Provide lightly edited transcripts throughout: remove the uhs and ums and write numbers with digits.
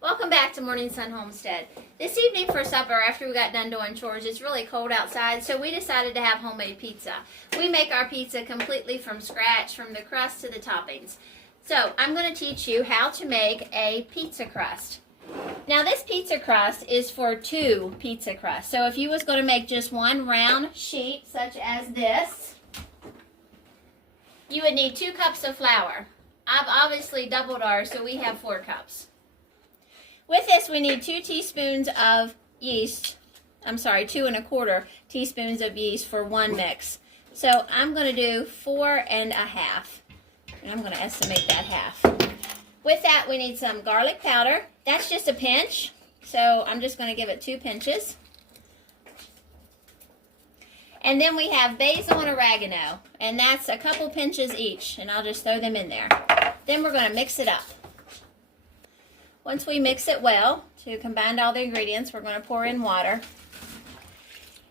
Welcome back to Morning Sun Homestead. This evening for supper, after we got done doing chores, it's really cold outside, so we decided to have homemade pizza. We make our pizza completely from scratch, from the crust to the toppings. So I'm going to teach you how to make a pizza crust. Now this pizza crust is for 2 pizza crusts. So if you was going to make just one round sheet, such as this, you would need 2 cups of flour. I've obviously doubled ours, so we have 4 cups. With this, we need 2 teaspoons of yeast. I'm sorry, 2 1/4 teaspoons of yeast for one mix. So I'm going to do 4 1/2. And I'm going to estimate that half. With that, we need some garlic powder. That's just a pinch. So I'm just going to give it 2 pinches. And then we have basil and oregano. And that's a couple pinches each. And I'll just throw them in there. Then we're going to mix it up. Once we mix it well, to combine all the ingredients, we're going to pour in water.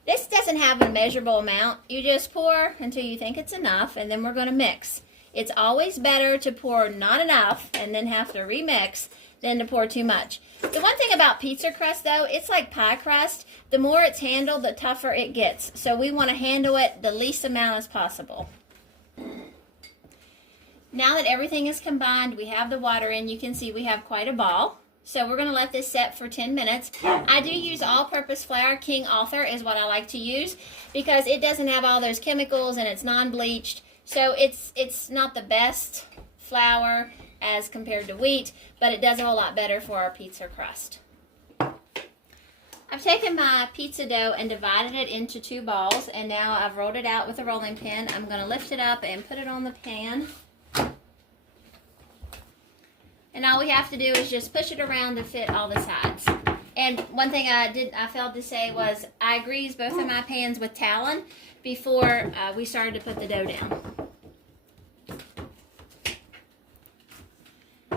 This doesn't have a measurable amount. You just pour until you think it's enough, and then we're going to mix. It's always better to pour not enough and then have to remix than to pour too much. The one thing about pizza crust, though, it's like pie crust. The more it's handled, the tougher it gets. So we want to handle it the least amount as possible. Now that everything is combined, we have the water in, you can see we have quite a ball. So we're going to let this set for 10 minutes. I do use all-purpose flour. King Arthur is what I like to use because it doesn't have all those chemicals and it's non-bleached. So it's not the best flour as compared to wheat, but it does a whole lot better for our pizza crust. I've taken my pizza dough and divided it into 2 balls, and now I've rolled it out with a rolling pin. I'm going to lift it up and put it on the pan. And all we have to do is just push it around to fit all the sides. And one thing I failed to say was I greased both of my pans with tallow before we started to put the dough down.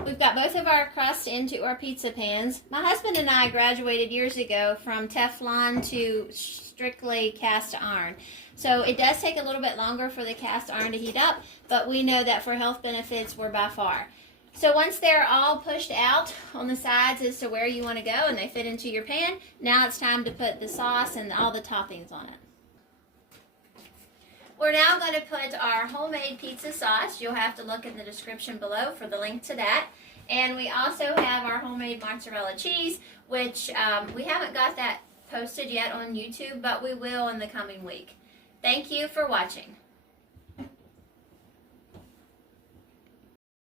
We've got both of our crusts into our pizza pans. My husband and I graduated years ago from Teflon to strictly cast iron. So it does take a little bit longer for the cast iron to heat up, but we know that for health benefits, we're by far. So once they're all pushed out on the sides as to where you want to go and they fit into your pan, now it's time to put the sauce and all the toppings on it. We're now going to put our homemade pizza sauce. You'll have to look in the description below for the link to that. And we also have our homemade mozzarella cheese, which we haven't got that posted yet on YouTube, but we will in the coming week. Thank you for watching.